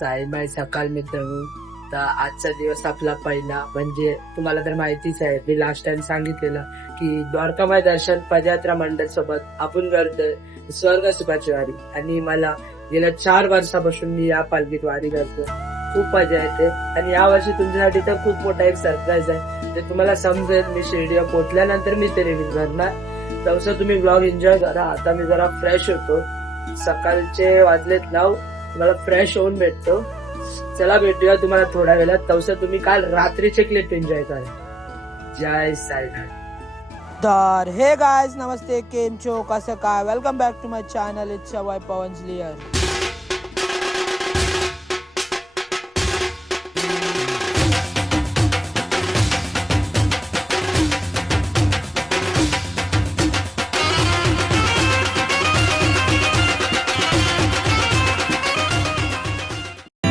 साई माय सकाळ मित्रांनो. तर आजचा दिवस आपला पहिला म्हणजे तुम्हाला तर माहितीच आहे, मी लास्ट टाइम सांगितलेलं की द्वारकामाय दर्शन पदयात्रा मंडळ सोबत आपण करतोय स्वर्ग सुखाची वारी. आणि मला गेल्या 4 वर्षापासून मी या पालखीत वारी करतो. खूप मजा येते आणि या वर्षी तुमच्यासाठी तर खूप मोठा एक सरप्राईज आहे, ते तुम्हाला समजेल मी शिर्डीला पोहोचल्यानंतर मी ते रिव्हिल करणार. तसं तुम्ही ब्लॉग एन्जॉय करा. आता मी जरा फ्रेश होतो, सकाळचे वाजलेत 9, तुम्हाला फ्रेश होऊन भेटतो. चला भेटूया तुम्हाला थोड्या वेळात. तसं तुम्ही काल रात्रीचे क्लिप एन्जॉय करा. जय साईनाथ. तर हे गाइस, नमस्ते, केम छो, कसं काय, welcome back to my channel. It's a वाय पवन्स लियर.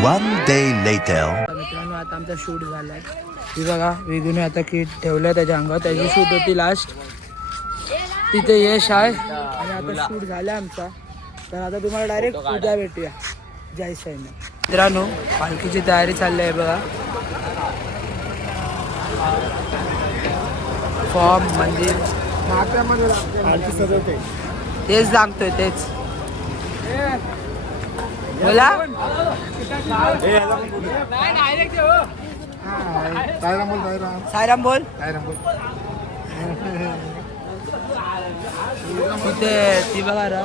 One day later. मित्रांनो, आता आमचा शूट झालाय. ती बघा, वेगूने आता किट ठेवलंय त्याच्या अंगावर. त्याची शूट होती लास्ट, तिथे यश आहे. आणि आता शूट झालाय आमचा. तर आता तुम्हाला डायरेक्ट उद्या भेटूया. जय साईनाथ. मित्रांनो, पालखीची तयारी चालली आहे बघा. फॉर्म मंदिर पालखी सजवते, तेच सांगतोय, तेच बोला. सायराम बोल. तिथे ती बघा रा,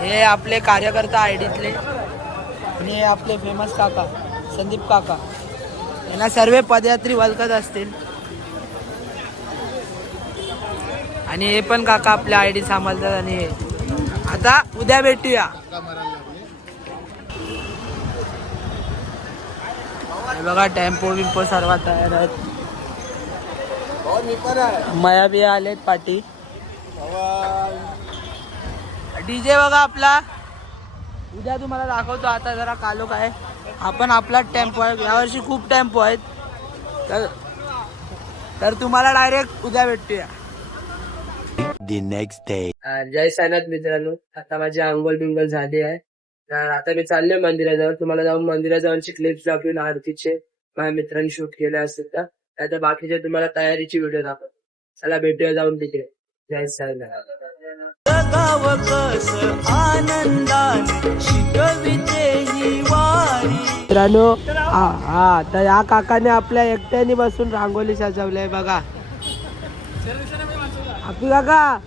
हे आपले कार्यकर्ता आयडीतले आणि हे आपले फेमस काका संदीप काका. यांना सर्व पदयात्री वलकत असतील. आणि हे पण काका आपल्या आयडी सांभाळतात. आणि हे आता उद्या भेटूया. बघा, टेम्पो बिम्पो सर्व तयार आहेत. मया बी आलेत पाठी. डीजे बघा आपला, उद्या तुम्हाला दाखवतो. आता जरा कालो काय, आपण आपला टेम्पो आहे. यावर्षी खूप टेम्पो आहेत. तर तुम्हाला डायरेक्ट उद्या भेटूया. The next day. जय साईनाथ मित्रांनो, आता माझी अंघोळ बिंगोल झाली आहे. तर आता मी चाललोय मंदिराजवळ. तुम्हाला जाऊन मंदिराजवळची क्लिप्स दाखवून आरतीचे माझ्या मित्रांनी शूट केले असतील तर. आता बाकीचे तुम्हाला तयारीची व्हिडिओ दाखवतो. चला भेटूया जाऊन तिकडे. जय साईनाथ. मित्रांनो, हा तर या काकाने आपल्या एकट्याने बसून रांगोली सजवलंय बघा. आपली काका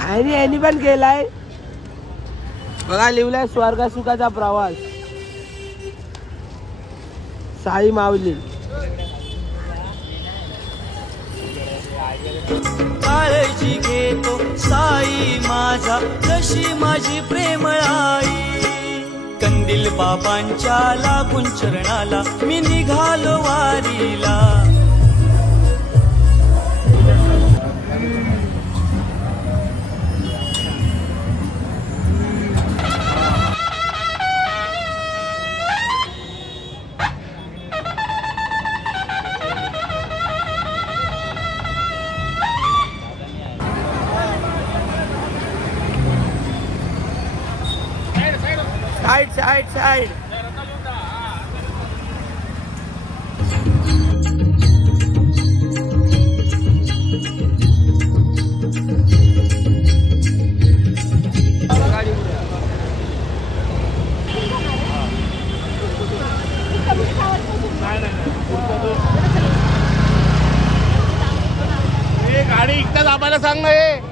आणि यांनी पण केलाय बघा. लिहिलाय स्वर्ग सुखाचा प्रवास, साई माऊली. काळजी घेतो साई माझा, जशी माझी प्रेमळाई. कंदील बाबांच्या लागून चरणाला मी निघालो वारीला. Side side side. गाडी इकताच आम्हाला सांग ना. हे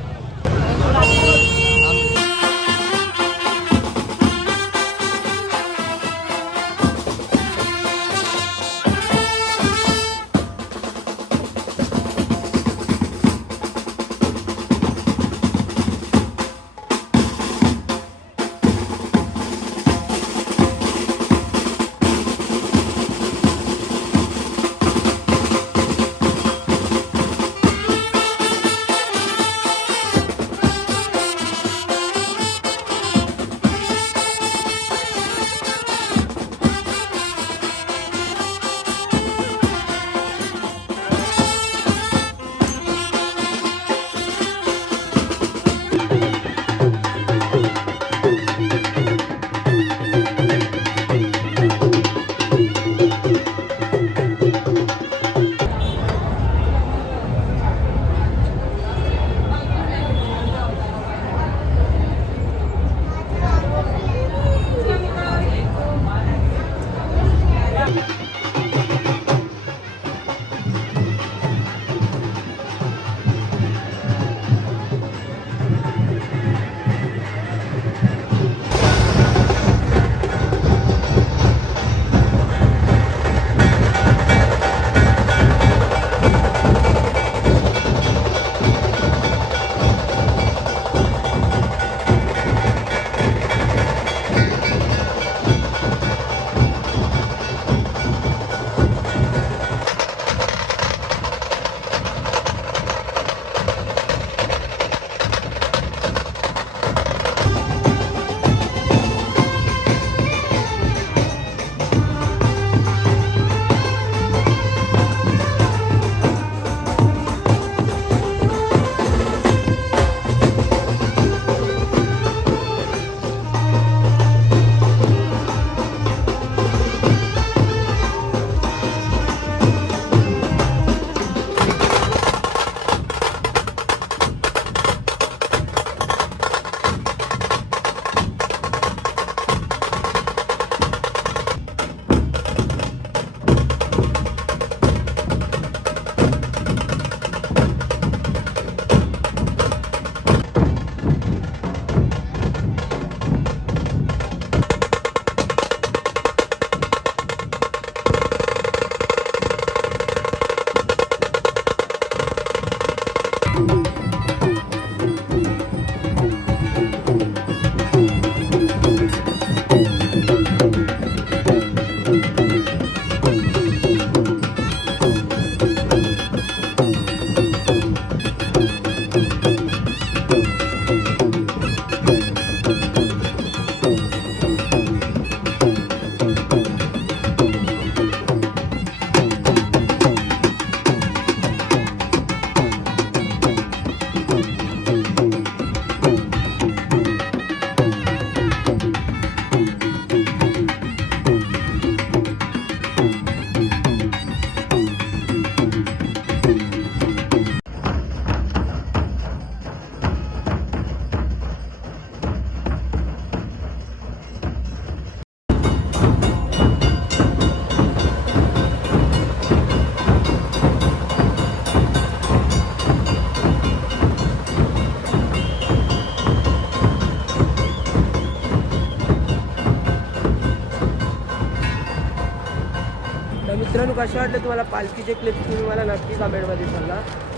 कसे वाटले तुम्हाला पालखीचे क्लिप्स तुम्ही मला नक्की कमेंटमध्ये सांगा.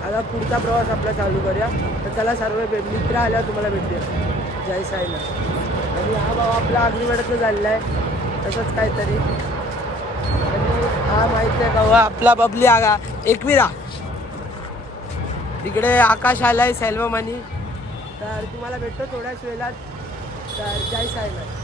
आता पुढचा प्रवास आपला चालू करूया. तर चला सर्व मित्र आल्यावर तुम्हाला भेटूया. जय साईनाथ. आणि हा भाऊ आपला अग्निमेळातनं झालेला आहे तसंच काहीतरी. आणि हा माहीत नाही का आपला बबली आगा एकविरा. तिकडे आकाश आलाय सेल्वमनी. तर तुम्हाला भेटतो थोड्याच वेळात. तर जय साईनाथ.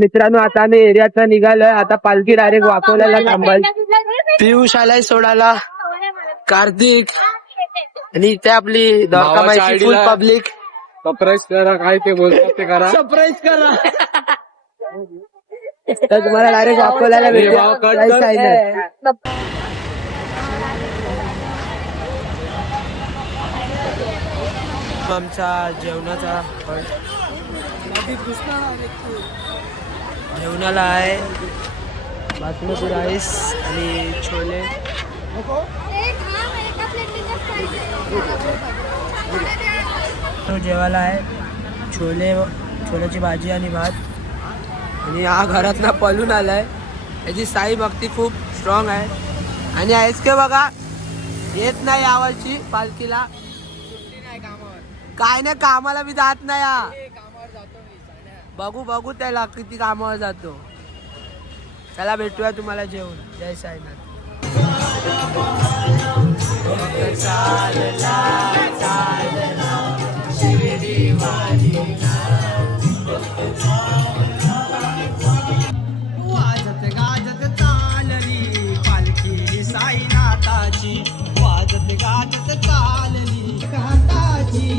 मित्रांनो आता आम्ही एरियाचा निघालोय. आता पालखी डायरेक्ट वाकोल्याला थांबाल. पियुष आलाय सोडायला, कार्तिक आणि इथे आपली द्वारका माहिती फुल पब्लिक. सरप्राईज करा, काय ते बोलतात ते करा. सरप्राईज करा. तर तुम्हाला डायरेक्ट वाकोल्याला भेटू. आमचा जेवणाचा जेवणाला आहे बासमती राईस आणि छोले. जेवायला आहे छोल्याची भाजी आणि भात. आणि हा घरातला पळून आलाय. याची साई भक्ती खूप स्ट्रॉंग आहे. आणि आहेच के बघा येत नाही यावर्षी पालखीला. काय नाही कामाला बी जात नाही. बघू त्याला किती कामावर जातो. चला भेटूया तुम्हाला जेवण. जय साईनाथ. वाजत गाजत चालली पालखी साईनाथाची. वाजत गाजत चालली घाटाची.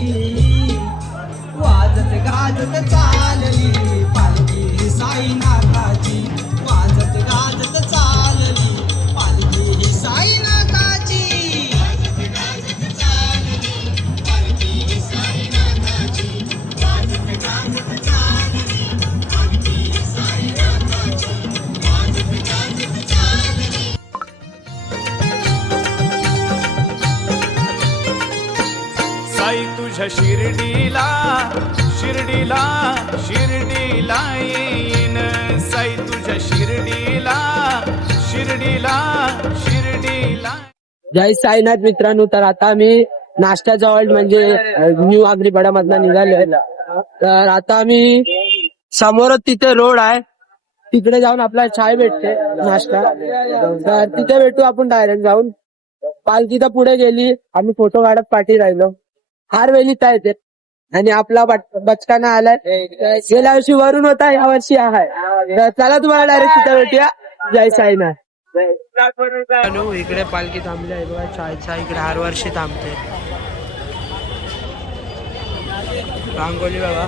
वाजत गाजत चालली पालखी साईनाथाची. वाजत गाजत चालली पालखी साईनाथाची. वाजत गाजत चालली पालखी साईनाथाची. वाजत गाजत चालली पालखी साईनाथाची. वाजत गाजत चालली. साई तुझ्या शिर्डीला शिर्डीला शिर्डीला येईन. साई तुझ्या शिर्डीला शिर्डीला शिर्डीला. जय साईनाथ मित्रांनो. तर आता आम्ही नाश्त्याचा हॉल्ट म्हणजे न्यू आगरीपाडा मधनं निघालोय. तर आता आम्ही समोरच तिथे रोड आहे तिकडे जाऊन आपला चाय भेटते नाश्ता. तर तिथे भेटू आपण डायरेक्ट जाऊन. पालखी तर पुढे गेली. आम्ही फोटो काढत पाठी राहिलो. हार वेलीत आहे ते. आणि आपला बचकाना आलाय. गेल्या वर्षी वरून होता या वर्षी आहे. तर चला तुम्हाला डायरेक्ट तिथे भेटूया. जय साईनाथ. इकडे पालखी थांबली आहे बघा. चायचा इकडे हर वर्षी थांबते. रांगोली बघा.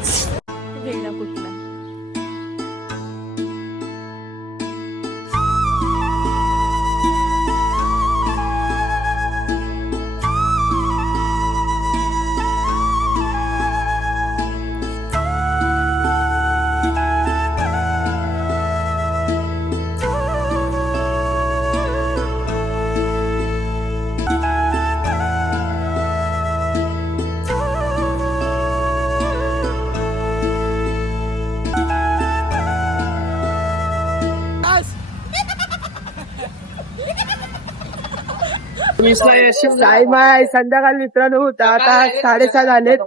वेगळा कुठला टाइम आहे संध्याकाळी मित्रांनो. तर आता 6:30 झालेत.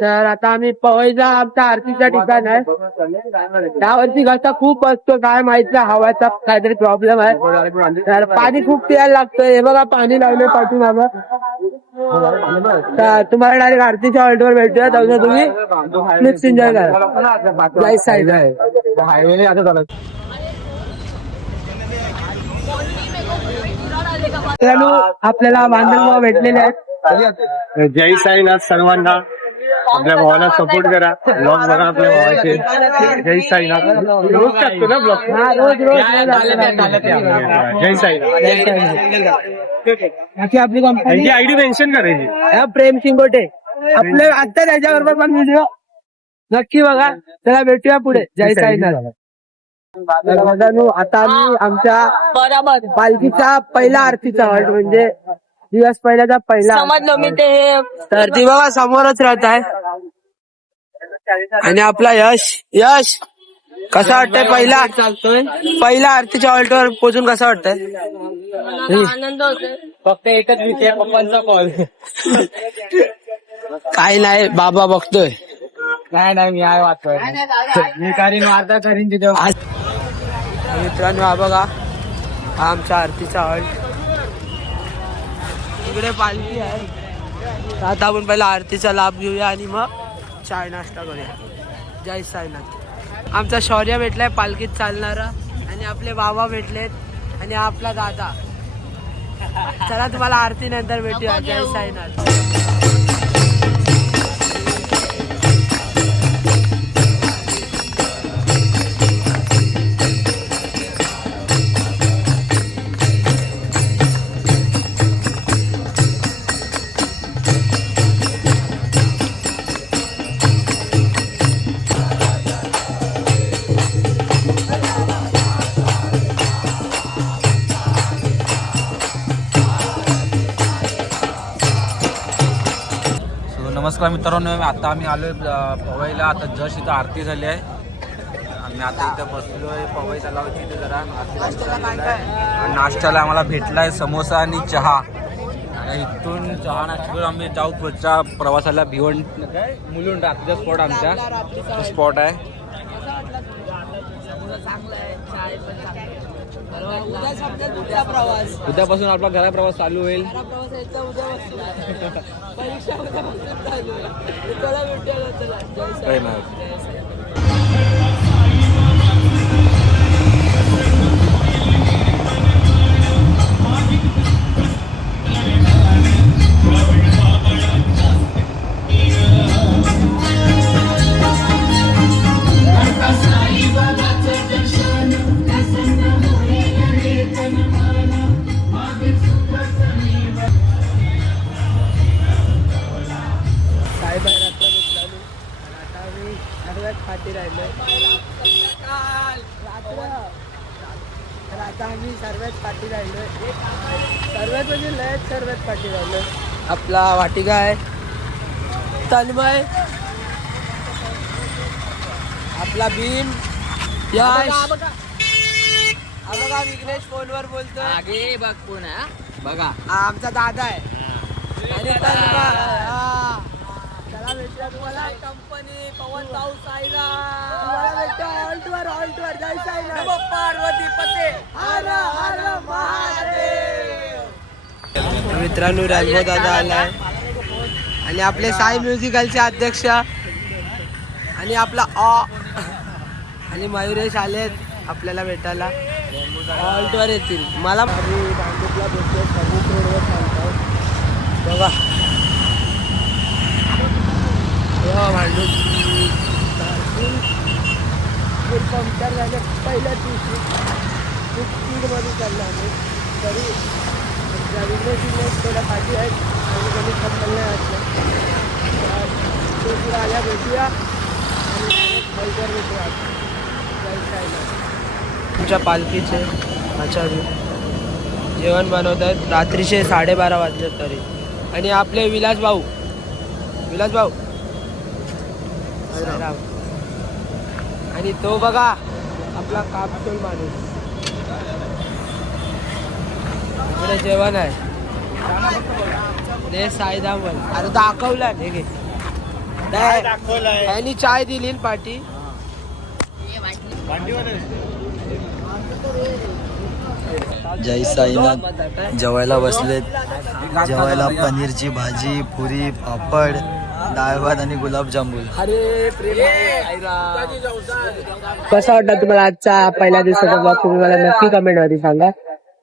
तर आता आम्ही पवईला आमच्या आरतीचं ठिकाण आहे. त्यावरती घसा खूप असतो काय माहित नाही, हवाचा काहीतरी प्रॉब्लेम आहे. तर पाणी खूप प्यायला लागतंय. हे बघा पाणी लावले पाठीमागं. तर तुम्हाला डायरेक्ट आरतीच्या हॉल्टवर भेटूया. तेव्हा तुम्ही क्लिप्स एन्जॉय करा. जायचं साईड आहे हायवे आता चालत. मित्रांनो आपल्याला बांधव भेटलेले आहेत. जय साईनाथ सर्वांना. आपल्या भावाला सपोर्ट करा. ब्लॉग बघा आपल्या भावाचे. जय साईनाथ. रोज टाकतो ना ब्लॉग. रोज जय साईनाथ. आपली कंपनी आयडी मेन्शन करायची. प्रेम शिंगोटे. आपले आता त्याच्याबरोबर पण व्हिडिओ नक्की बघा. त्याला भेटूया पुढे. जय साईनाथ. आता आम्ही आमच्या बरोबर पालखीचा पहिला आरतीचा हॉल्ट म्हणजे दिवस पहिल्याचा पहिला. समजलो मी ते. तर ती बघा समोरच राहत आहे. आणि आपला यश कसा वाटतंय पहिला आरतीच्या हॉल्टवर पोहोचून कसं वाटतंय? आनंद होतोय. फक्त एकच विषय पप्पांचा कॉल. काही नाही बाबा बघतोय. नाही मी आहे वाचतोय. मी करीन वार्ता करीन तिथे. मित्रांनो हा बघा हा आमचा आरतीचा हॉल्ट. इकडे पालखी आहे. तर आता आपण पहिला आरतीचा लाभ घेऊया आणि मग चाय नाश्ता करूया. जय साईनाथ. आमचा शौर्य भेटलाय पालखीत चालणारा. आणि आपले बाबा भेटलेत आणि आपला दादा. चला तुम्हाला आरती नंतर भेटूया. जय साईनाथ. नमस्कार मित्रांनो. आता आम्ही आलोय पवईला. आता जस्ट इथं आरती झाली आहे. आम्ही आता इथं बसलोय पवई तलावाची. इथे जरा नाश्त्याला आम्हाला भेटलाय समोसा आणि चहा. आणि इथून चहा नाश्ता करून आम्ही जाऊ पुढच्या प्रवासाला. भिवंड मुलुंड रात्रीचा स्पॉट आमचा स्पॉट आहे. उद्यापासून आपला घरा प्रवास चालू होईल. पाठी राहिलोय. तर आता आम्ही सर्वात पाठी राहिलोय. सर्वात म्हणजे लयच सर्वात पाठी राहिलोय. आपला वाटिका आहे तन्मय. आपला भीम यश. हा बघा विघ्नेश फोनवर बोलतोय. आगे बघ कोण आहे बघा. हा आमचा दादा आहे. आणि तन्मय. चला भेटूया तुम्हाला कंपनी पवन भाऊ साईला. हॉल्टवर जय साईनाथ. पार्वती पते हर हर महादेव. मित्रांनो राजभाऊ दादा आलाय. आणि आपले साई म्युझिकलचे अध्यक्ष आणि आपला आणि मयुरेश आलेत आपल्याला भेटायला. हॉल्टवर येतील. मला भांडूपला भेटले सर्व्हिस रोडवर चालतोय बघा. भांडून पंक्चर झाले पहिल्या दिवशी खूप स्पीडमध्ये चाललो आम्ही तरी थोड्या पाठी आहेत आणि कधी कंपल नाही वाटलं आल्या भेटूया आणि लवकर भेटूया तुमच्या पालखीचे आचार्य जेवण बनवत आहेत रात्रीचे 12:30 वाजले तरी आणि आपले विलास भाऊ आणि तो बघा आपला कापतोल माणूस इकडे जेवण आहे ते साईदाम अरे दाखवला ठीक आहे त्यांनी चाय दिली पाठी जय साईनाथ जेवायला बसलेत जेवायला पनीरची भाजी पुरी पापड डाळ भात आणि गुलाबजामुन. अरे कसा वाटला तुम्हाला आजचा पहिल्या दिवसाचा ब्लॉग तुम्ही मला नक्की कमेंट मध्ये सांगा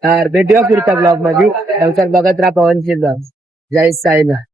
तर भेटूया पुढच्या ब्लॉग मध्ये नंतर बघत राहा पवनची ब्लॉग. जय साईनाथ.